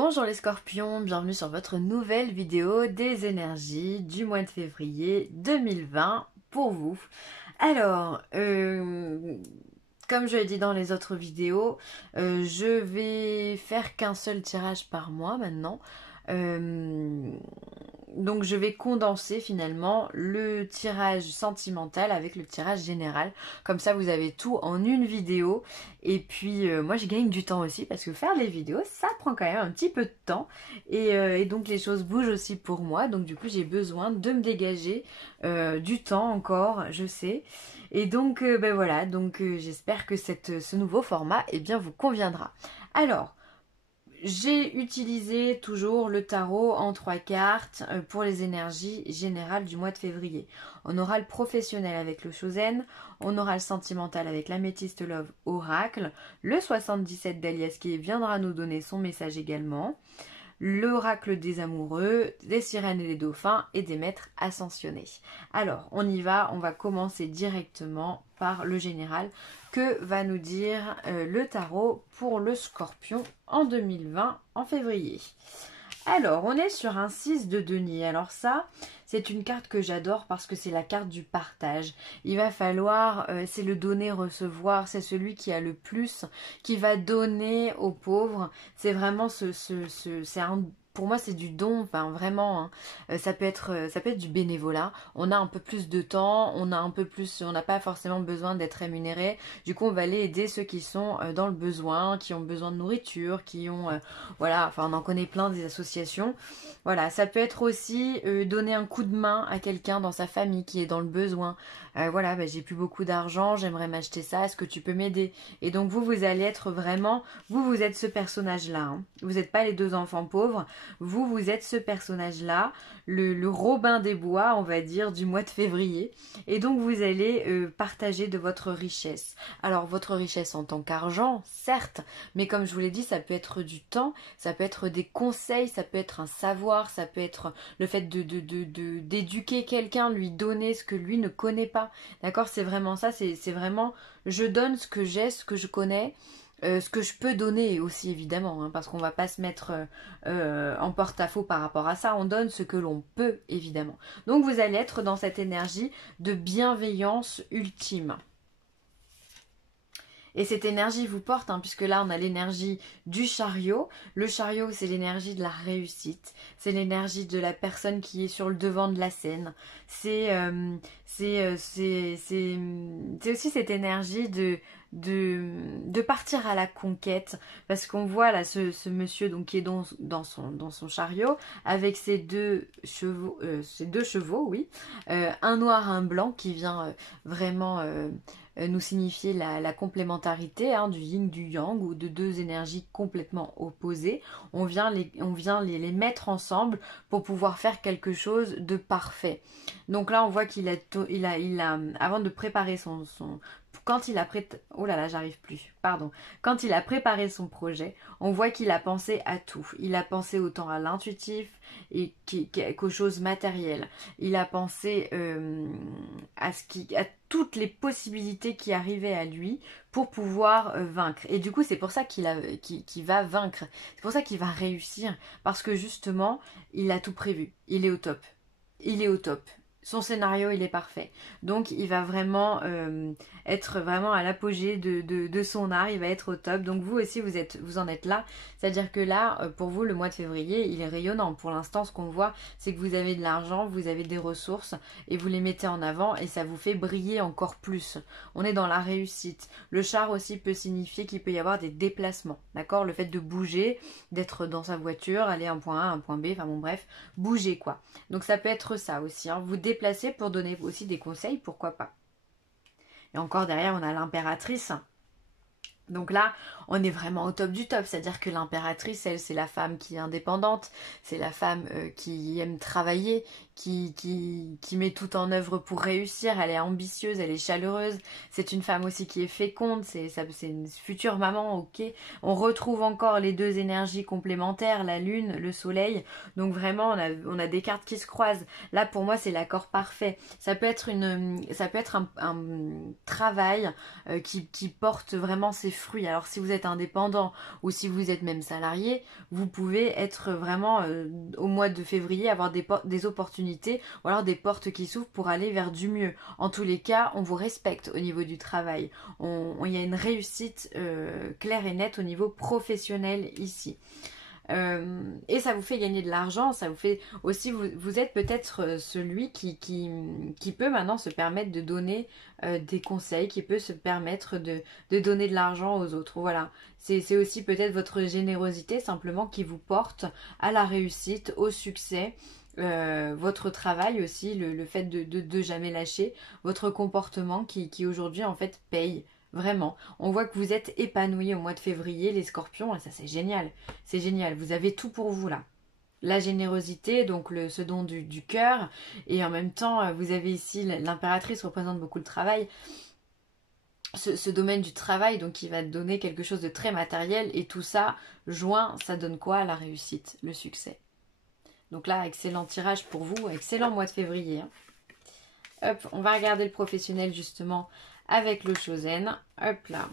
Bonjour les scorpions, bienvenue sur votre nouvelle vidéo des énergies du mois de février 2020 pour vous. Alors, comme je l'ai dit dans les autres vidéos, je vais faire qu'un seul tirage par mois maintenant. Donc je vais condenser finalement le tirage sentimental avec le tirage général. Comme ça vous avez tout en une vidéo. Et puis moi je gagne du temps aussi parce que faire les vidéos ça prend quand même un petit peu de temps. Et donc les choses bougent aussi pour moi. Donc du coup j'ai besoin de me dégager du temps encore, je sais. Et donc ben voilà, donc j'espère que ce nouveau format eh bien, vous conviendra. Alors, j'ai utilisé toujours le tarot en 3 cartes pour les énergies générales du mois de février. On aura le professionnel avec le Chosen, on aura le sentimental avec l'Améthyste Love Oracle, le 77 d'Alias qui viendra nous donner son message également, l'oracle des amoureux, des sirènes et des dauphins et des maîtres ascensionnés. Alors, on y va, on va commencer directement par le général. Que va nous dire le tarot pour le scorpion en 2020, en février? Alors, on est sur un 6 de denier. Alors ça, c'est une carte que j'adore parce que c'est la carte du partage. Il va falloir, c'est le donner-recevoir, c'est celui qui a le plus, qui va donner aux pauvres. C'est vraiment pour moi c'est du don, enfin vraiment, hein. Ça peut être du bénévolat. On a un peu plus de temps, on a un peu plus, on n'a pas forcément besoin d'être rémunéré. Du coup, on va aller aider ceux qui sont dans le besoin, qui ont besoin de nourriture, qui ont, voilà, enfin on en connaît plein des associations. Voilà, ça peut être aussi donner un coup de main à quelqu'un dans sa famille qui est dans le besoin. Voilà, bah, j'ai plus beaucoup d'argent, j'aimerais m'acheter ça, est-ce que tu peux m'aider? Et donc vous allez être vraiment, vous êtes ce personnage-là, hein. Vous n'êtes pas les deux enfants pauvres, vous êtes ce personnage-là, le Robin des Bois, on va dire, du mois de février. Et donc vous allez partager de votre richesse. Alors votre richesse en tant qu'argent, certes, mais comme je vous l'ai dit, ça peut être du temps, ça peut être des conseils, ça peut être un savoir, ça peut être le fait d'éduquer quelqu'un, lui donner ce que lui ne connaît pas. D'accord, c'est vraiment ça, c'est vraiment je donne ce que j'ai, ce que je connais, ce que je peux donner aussi évidemment, hein, parce qu'on va pas se mettre en porte-à-faux par rapport à ça, on donne ce que l'on peut évidemment. Donc vous allez être dans cette énergie de bienveillance ultime. Et cette énergie vous porte, hein, puisque là on a l'énergie du chariot. Le chariot c'est l'énergie de la réussite, c'est l'énergie de la personne qui est sur le devant de la scène. C'est aussi cette énergie de partir à la conquête, parce qu'on voit là ce monsieur donc, qui est dans son chariot avec ses deux chevaux, oui, un noir, un blanc qui vient vraiment nous signifier la complémentarité, hein, du yin, du yang, ou de deux énergies complètement opposées. On vient les mettre ensemble pour pouvoir faire quelque chose de parfait. Donc là, on voit qu'il a, avant de préparer quand il a oh là là, j'arrive plus, pardon. Quand il a préparé son projet, on voit qu'il a pensé à tout. Il a pensé autant à l'intuitif et qu'aux choses matérielles. Il a pensé à toutes les possibilités qui arrivaient à lui pour pouvoir vaincre. Et du coup, c'est pour ça qu'il va vaincre. C'est pour ça qu'il va réussir. Parce que justement, il a tout prévu. Il est au top. Il est au top. Son scénario, il est parfait. Donc, il va vraiment être vraiment à l'apogée de son art. Il va être au top. Donc, vous aussi, vous en êtes là. C'est-à-dire que là, pour vous, le mois de février, il est rayonnant. Pour l'instant, ce qu'on voit, c'est que vous avez de l'argent, vous avez des ressources et vous les mettez en avant et ça vous fait briller encore plus. On est dans la réussite. Le char aussi peut signifier qu'il peut y avoir des déplacements. D'accord? Le fait de bouger, d'être dans sa voiture, aller à un point A, un point B, enfin bon, bref, bouger quoi. Donc, ça peut être ça aussi, hein. Vous déplacer pour donner aussi des conseils, pourquoi pas. Et encore derrière, on a l'impératrice. Donc là, on est vraiment au top du top, c'est-à-dire que l'impératrice, elle, c'est la femme qui est indépendante, c'est la femme qui aime travailler, qui met tout en œuvre pour réussir. Elle est ambitieuse, elle est chaleureuse. C'est une femme aussi qui est féconde, c'est une future maman, ok. On retrouve encore les deux énergies complémentaires, la lune, le soleil. Donc vraiment, on a des cartes qui se croisent. Là, pour moi, c'est l'accord parfait. Ça peut être un travail qui porte vraiment ses fruits. Alors si vous êtes indépendant ou si vous êtes même salarié, vous pouvez être vraiment au mois de février avoir des opportunités ou alors des portes qui s'ouvrent pour aller vers du mieux. En tous les cas, on vous respecte au niveau du travail. Il y a une réussite claire et nette au niveau professionnel ici. Et ça vous fait gagner de l'argent, ça vous fait aussi, vous êtes peut-être celui qui peut maintenant se permettre de donner des conseils, qui peut se permettre de donner de l'argent aux autres. Voilà, c'est aussi peut-être votre générosité simplement qui vous porte à la réussite, au succès. Votre travail aussi, le fait de jamais lâcher, votre comportement qui aujourd'hui en fait paye. Vraiment, on voit que vous êtes épanoui au mois de février, les scorpions, et ça c'est génial. C'est génial, vous avez tout pour vous là. La générosité, donc ce don du cœur, et en même temps, vous avez ici, l'impératrice représente beaucoup le travail. Ce domaine du travail, donc qui va donner quelque chose de très matériel, et tout ça, joint, ça donne quoi? La réussite, le succès. Donc là, excellent tirage pour vous, excellent mois de février. Hein. Hop, on va regarder le professionnel justement avec le Chosen. Hop là.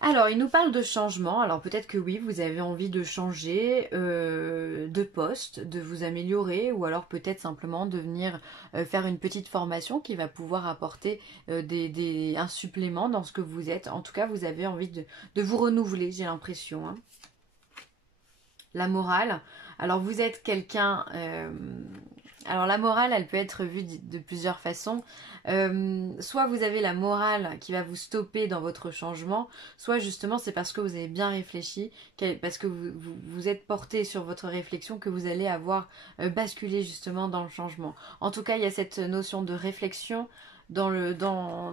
Alors, il nous parle de changement. Alors, peut-être que oui, vous avez envie de changer de poste, de vous améliorer, ou alors peut-être simplement de venir faire une petite formation qui va pouvoir apporter un supplément dans ce que vous êtes. En tout cas, vous avez envie de vous renouveler, j'ai l'impression. Hein. La morale. Alors, vous êtes quelqu'un... Alors la morale, elle peut être vue de plusieurs façons. Soit vous avez la morale qui va vous stopper dans votre changement, soit justement c'est parce que vous avez bien réfléchi, parce que vous êtes porté sur votre réflexion que vous allez avoir basculé justement dans le changement. En tout cas, il y a cette notion de réflexion dans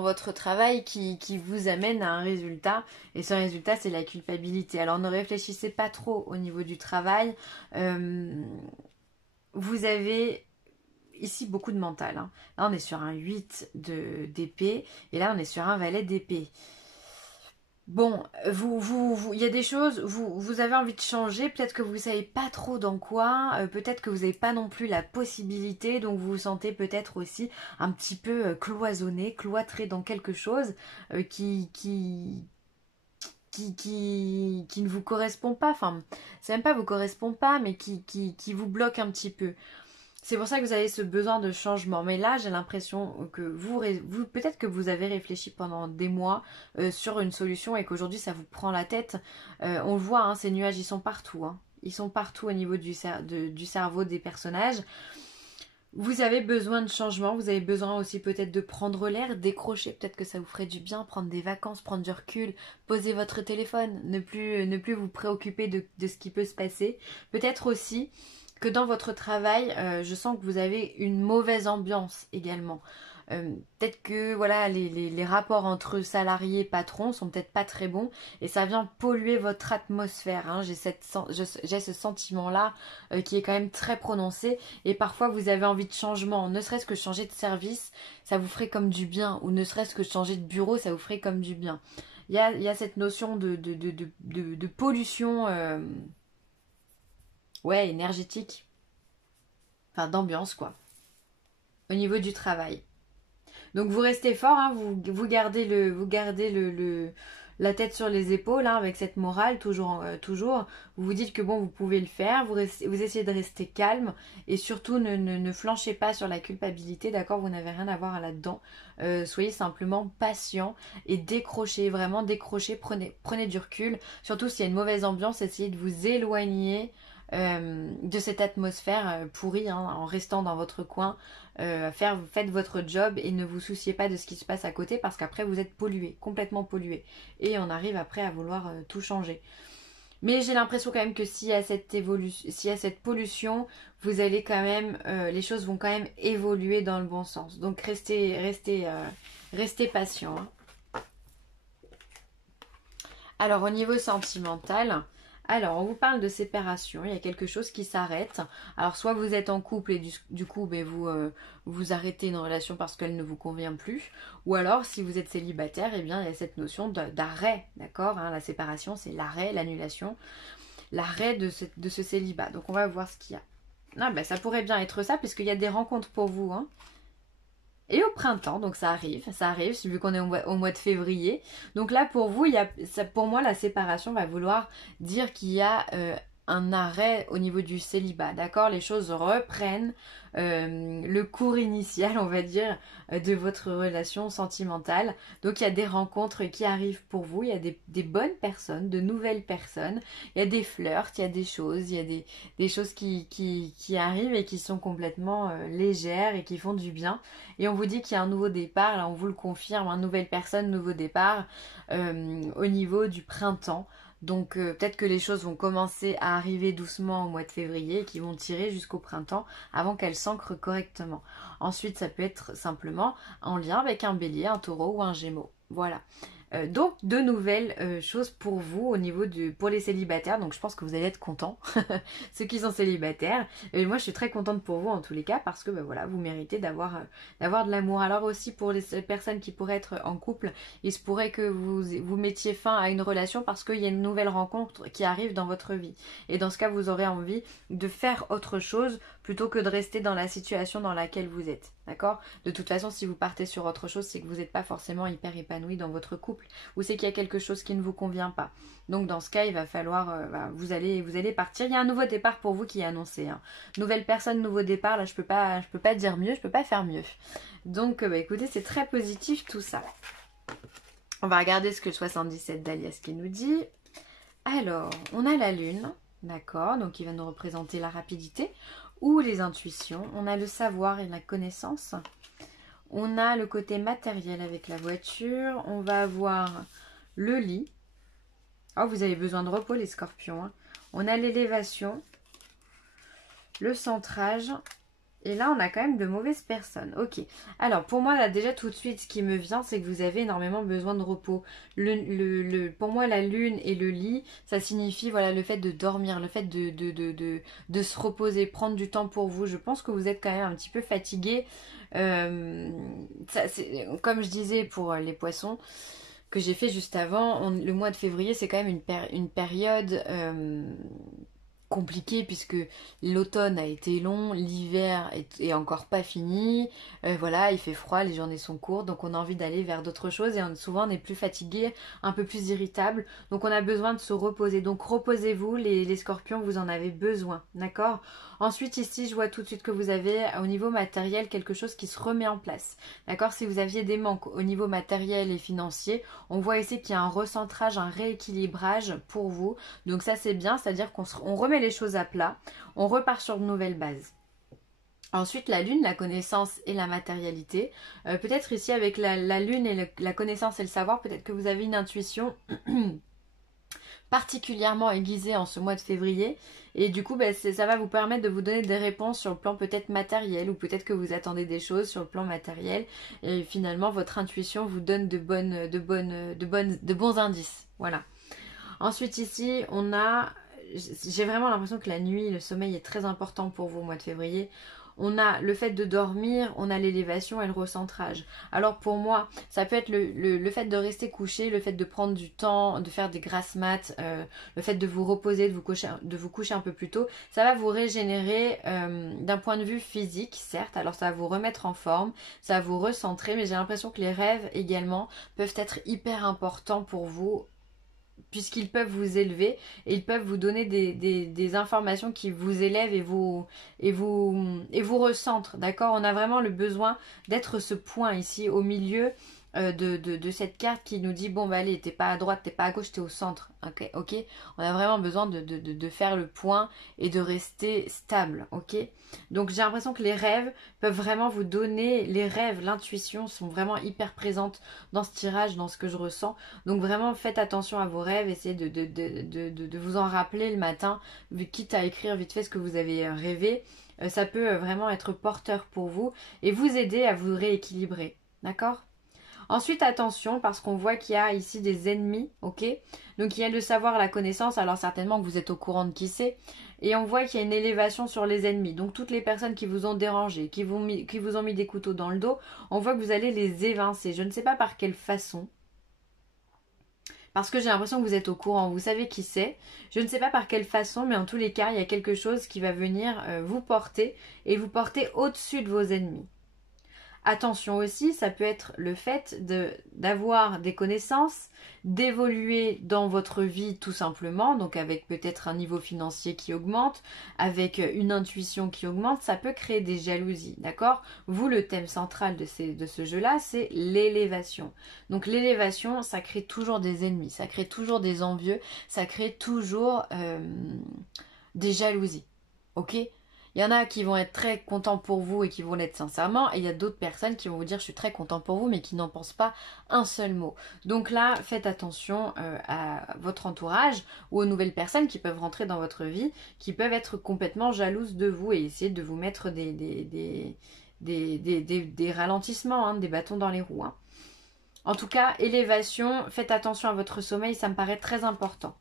votre travail qui vous amène à un résultat, et ce résultat c'est la culpabilité. Alors ne réfléchissez pas trop au niveau du travail. Vous avez ici beaucoup de mental. Hein. Là, on est sur un 8 d'épée. Et là, on est sur un valet d'épée. Bon, il y a des choses, vous avez envie de changer. Peut-être que vous ne savez pas trop dans quoi. Peut-être que vous n'avez pas non plus la possibilité. Donc, vous vous sentez peut-être aussi un petit peu cloisonné, cloîtré dans quelque chose qui ne vous correspond pas, enfin, c'est même pas vous correspond pas, mais qui vous bloque un petit peu. C'est pour ça que vous avez ce besoin de changement. Mais là, j'ai l'impression que vous peut-être que vous avez réfléchi pendant des mois sur une solution et qu'aujourd'hui, ça vous prend la tête. On le voit, hein, ces nuages, ils sont partout. Hein. Ils sont partout au niveau du cerveau des personnages. Vous avez besoin de changement, vous avez besoin aussi peut-être de prendre l'air, décrocher, peut-être que ça vous ferait du bien, prendre des vacances, prendre du recul, poser votre téléphone, ne plus vous préoccuper de ce qui peut se passer. Peut-être aussi que dans votre travail, je sens que vous avez une mauvaise ambiance également. Peut-être que voilà, les rapports entre salariés et patrons sont peut-être pas très bons et ça vient polluer votre atmosphère. Hein. J'ai ce sentiment-là qui est quand même très prononcé et parfois vous avez envie de changement, ne serait-ce que changer de service, ça vous ferait comme du bien, ou ne serait-ce que changer de bureau, ça vous ferait comme du bien. Il y a cette notion de pollution ouais, énergétique, enfin d'ambiance quoi, au niveau du travail. Donc vous restez fort, hein, vous gardez la tête sur les épaules hein, avec cette morale toujours. Vous vous dites que bon, vous pouvez le faire, vous essayez de rester calme et surtout ne flanchez pas sur la culpabilité, d'accord? Vous n'avez rien à voir là-dedans. Soyez simplement patient et décrochez, vraiment décrochez, prenez du recul. Surtout s'il y a une mauvaise ambiance, essayez de vous éloigner de cette atmosphère pourrie hein, en restant dans votre coin. Faites votre job et ne vous souciez pas de ce qui se passe à côté parce qu'après vous êtes pollué, complètement pollué. Et on arrive après à vouloir tout changer. Mais j'ai l'impression quand même que s'il y a cette pollution, vous allez quand même, les choses vont quand même évoluer dans le bon sens. Donc restez patient. Hein. Alors au niveau sentimental, Alors, on vous parle de séparation, il y a quelque chose qui s'arrête. Alors, soit vous êtes en couple et du coup, ben, vous arrêtez une relation parce qu'elle ne vous convient plus. Ou alors, si vous êtes célibataire, eh bien, il y a cette notion d'arrêt, d'accord, hein. La séparation, c'est l'arrêt, l'annulation, l'arrêt de ce célibat. Donc, on va voir ce qu'il y a. Ah, ben, ça pourrait bien être ça, puisqu'il y a des rencontres pour vous, hein. Et au printemps, donc ça arrive, vu qu'on est au mois de février. Donc là, pour vous, pour moi, la séparation va vouloir dire qu'il y a un arrêt au niveau du célibat, d'accord? Les choses reprennent le cours initial, on va dire, de votre relation sentimentale. Donc il y a des rencontres qui arrivent pour vous, il y a des bonnes personnes, de nouvelles personnes, il y a des flirts, il y a des choses, il y a des choses qui arrivent et qui sont complètement légères et qui font du bien. Et on vous dit qu'il y a un nouveau départ, là on vous le confirme, une nouvelle personne, nouveau départ au niveau du printemps. Donc peut-être que les choses vont commencer à arriver doucement au mois de février et qui vont tirer jusqu'au printemps avant qu'elles s'ancrent correctement. Ensuite, ça peut être simplement en lien avec un bélier, un taureau ou un gémeaux. Voilà. Donc de nouvelles choses pour vous au niveau pour les célibataires, donc je pense que vous allez être contents, ceux qui sont célibataires, et moi je suis très contente pour vous en tous les cas parce que voilà, vous méritez d'avoir de l'amour. Alors aussi pour les personnes qui pourraient être en couple, il se pourrait que vous mettiez fin à une relation parce qu'il y a une nouvelle rencontre qui arrive dans votre vie, et dans ce cas vous aurez envie de faire autre chose plutôt que de rester dans la situation dans laquelle vous êtes, d'accord? De toute façon, si vous partez sur autre chose, c'est que vous n'êtes pas forcément hyper épanoui dans votre couple, ou c'est qu'il y a quelque chose qui ne vous convient pas. Donc dans ce cas, il va falloir, vous allez partir. Il y a un nouveau départ pour vous qui est annoncé, hein. Nouvelle personne, nouveau départ, là je peux pas dire mieux, je peux pas faire mieux. Donc écoutez, c'est très positif tout ça. On va regarder ce que le 77 d'Alias qui nous dit. Alors, on a la lune, d'accord, donc il va nous représenter la rapidité ou les intuitions. On a le savoir et la connaissance. On a le côté matériel avec la voiture. On va avoir le lit. Oh, vous avez besoin de repos les scorpions, hein. On a l'élévation, le centrage. Et là, on a quand même de mauvaises personnes. Ok. Alors, pour moi, là, déjà, tout de suite, ce qui me vient, c'est que vous avez énormément besoin de repos. Pour moi, la lune et le lit, ça signifie, voilà, le fait de dormir, le fait de se reposer, prendre du temps pour vous. Je pense que vous êtes quand même un petit peu fatigué. Comme je disais pour les poissons, que j'ai fait juste avant, le mois de février, c'est quand même une période compliqué puisque l'automne a été long, l'hiver est encore pas fini, voilà, il fait froid, les journées sont courtes, donc on a envie d'aller vers d'autres choses et souvent on est plus fatigué, un peu plus irritable, donc on a besoin de se reposer. Donc reposez-vous les scorpions, vous en avez besoin, d'accord? Ensuite ici je vois tout de suite que vous avez au niveau matériel quelque chose qui se remet en place, d'accord? Si vous aviez des manques au niveau matériel et financier, on voit ici qu'il y a un recentrage, un rééquilibrage pour vous, donc ça c'est bien, c'est-à-dire qu'on remet les choses à plat, on repart sur de nouvelles bases. Ensuite, la lune, la connaissance et la matérialité. Peut-être ici avec la lune et la connaissance et le savoir, peut-être que vous avez une intuition particulièrement aiguisée en ce mois de février. Et du coup, ça va vous permettre de vous donner des réponses sur le plan peut-être matériel, ou peut-être que vous attendez des choses sur le plan matériel. Et finalement, votre intuition vous donne de bons indices. Voilà. Ensuite ici, j'ai vraiment l'impression que la nuit, le sommeil est très important pour vous au mois de février. On a le fait de dormir, on a l'élévation et le recentrage. Alors pour moi, ça peut être le fait de rester couché, le fait de prendre du temps, de faire des grasses mat, le fait de vous reposer, de vous coucher un peu plus tôt. Ça va vous régénérer d'un point de vue physique, certes. Alors ça va vous remettre en forme, ça va vous recentrer, mais j'ai l'impression que les rêves également peuvent être hyper importants pour vous, puisqu'ils peuvent vous élever et ils peuvent vous donner des informations qui vous élèvent et vous recentrent, d'accord? On a vraiment le besoin d'être ce point ici au milieu de cette carte qui nous dit bon bah allez, t'es pas à droite, t'es pas à gauche, t'es au centre, ok? On a vraiment besoin de faire le point et de rester stable, ok? Donc j'ai l'impression que les rêves peuvent vraiment vous donner, les rêves, l'intuition sont vraiment hyper présentes dans ce tirage, dans ce que je ressens. Donc vraiment faites attention à vos rêves, essayez de vous en rappeler le matin, quitte à écrire vite fait ce que vous avez rêvé. Ça peut vraiment être porteur pour vous et vous aider à vous rééquilibrer, d'accord? Ensuite, attention, parce qu'on voit qu'il y a ici des ennemis, ok? Donc il y a le savoir, la connaissance, alors certainement que vous êtes au courant de qui c'est. Et on voit qu'il y a une élévation sur les ennemis. Donc toutes les personnes qui vous ont dérangé, qui vous ont mis des couteaux dans le dos, on voit que vous allez les évincer. Je ne sais pas par quelle façon. Parce que j'ai l'impression que vous êtes au courant, vous savez qui c'est. Je ne sais pas par quelle façon, mais en tous les cas, il y a quelque chose qui va venir vous porter et vous porter au-dessus de vos ennemis. Attention aussi, ça peut être le fait d'avoir des connaissances, d'évoluer dans votre vie tout simplement, donc avec peut-être un niveau financier qui augmente, avec une intuition qui augmente, ça peut créer des jalousies, d'accord? Vous, le thème central de ce jeu-là, c'est l'élévation. Donc l'élévation, ça crée toujours des ennemis, ça crée toujours des envieux, ça crée toujours des jalousies, ok? Il y en a qui vont être très contents pour vous et qui vont l'être sincèrement, et il y a d'autres personnes qui vont vous dire je suis très content pour vous mais qui n'en pensent pas un seul mot. Donc là, faites attention à votre entourage ou aux nouvelles personnes qui peuvent rentrer dans votre vie, qui peuvent être complètement jalouses de vous et essayer de vous mettre des ralentissements, hein, des bâtons dans les roues. Hein. En tout cas, élévation, faites attention à votre sommeil, ça me paraît très important.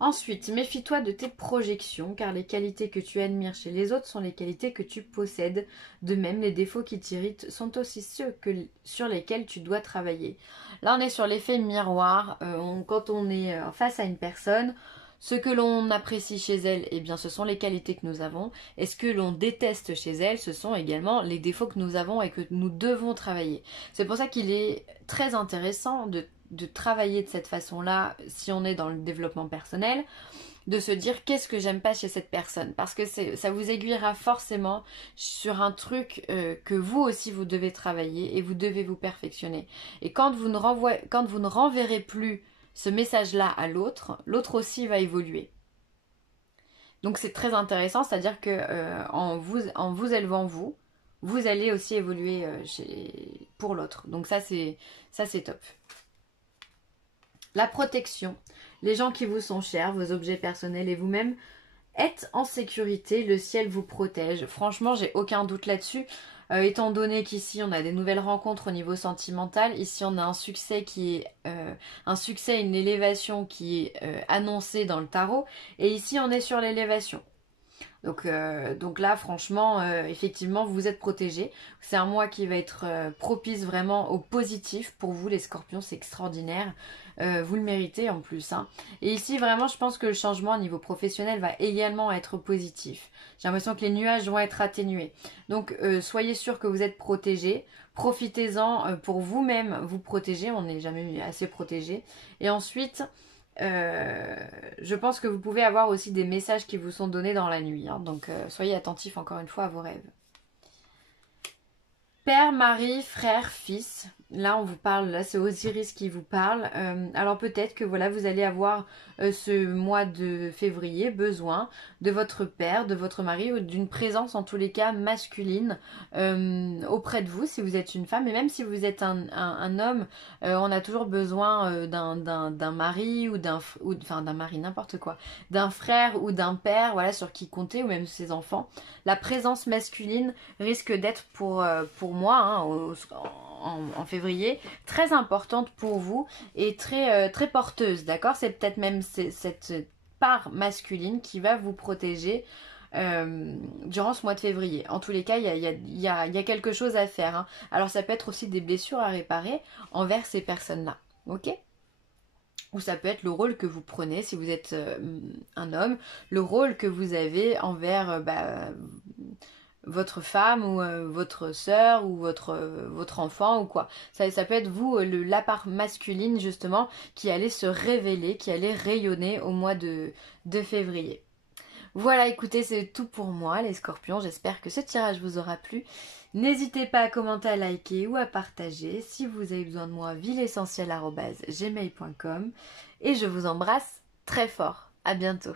Ensuite, méfie-toi de tes projections, car les qualités que tu admires chez les autres sont les qualités que tu possèdes. De même, les défauts qui t'irritent sont aussi ceux sur lesquels tu dois travailler. Là, on est sur l'effet miroir. Quand on est face à une personne, ce que l'on apprécie chez elle, eh bien, ce sont les qualités que nous avons. Et ce que l'on déteste chez elle, ce sont également les défauts que nous avons et que nous devons travailler. C'est pour ça qu'il est très intéressant de travailler de cette façon-là, si on est dans le développement personnel, de se dire qu'est-ce que j'aime pas chez cette personne, parce que ça vous aiguillera forcément sur un truc que vous aussi vous devez travailler et vous devez vous perfectionner. Et quand vous ne renverrez plus ce message-là à l'autre, l'autre aussi va évoluer. Donc c'est très intéressant, c'est-à-dire que en vous élevant vous allez aussi évoluer pour l'autre. Donc ça c'est top. La protection, les gens qui vous sont chers, vos objets personnels et vous-même êtes en sécurité, le ciel vous protège. Franchement, j'ai aucun doute là-dessus. Étant donné qu'ici on a des nouvelles rencontres au niveau sentimental, ici on a un succès qui est une élévation qui est annoncée dans le tarot, et ici on est sur l'élévation. Donc là, franchement, effectivement, vous êtes protégés. C'est un mois qui va être propice vraiment au positif pour vous, les scorpions, c'est extraordinaire. Vous le méritez en plus. Hein. Et ici, vraiment, je pense que le changement au niveau professionnel va également être positif. J'ai l'impression que les nuages vont être atténués. Donc, soyez sûr que vous êtes protégés. Profitez-en pour vous-même vous protéger. On n'est jamais assez protégé. Et ensuite... je pense que vous pouvez avoir aussi des messages qui vous sont donnés dans la nuit. Hein, donc soyez attentifs encore une fois à vos rêves. Père, mari, frère, fils. Là on vous parle, là c'est Osiris qui vous parle. Alors peut-être que voilà vous allez avoir ce mois de février besoin de votre père, de votre mari ou d'une présence en tous les cas masculine auprès de vous si vous êtes une femme. Et même si vous êtes un homme, on a toujours besoin d'un mari ou d'un mari n'importe quoi, d'un frère ou d'un père, voilà, sur qui compter, ou même ses enfants. La présence masculine risque d'être pour moi hein, en février très importante pour vous et très porteuse, d'accord? C'est peut-être même cette part masculine qui va vous protéger durant ce mois de février. En tous les cas, il y a quelque chose à faire. Hein. Alors ça peut être aussi des blessures à réparer envers ces personnes-là, ok? Ou ça peut être le rôle que vous prenez si vous êtes un homme, le rôle que vous avez envers votre femme ou votre soeur ou votre enfant ou quoi. Ça peut être vous, la part masculine justement, qui allait se révéler, qui allait rayonner au mois de février. Voilà, écoutez, c'est tout pour moi les scorpions. J'espère que ce tirage vous aura plu. N'hésitez pas à commenter, à liker ou à partager. Si vous avez besoin de moi, vileessentielle@gmail.com. Et je vous embrasse très fort. À bientôt.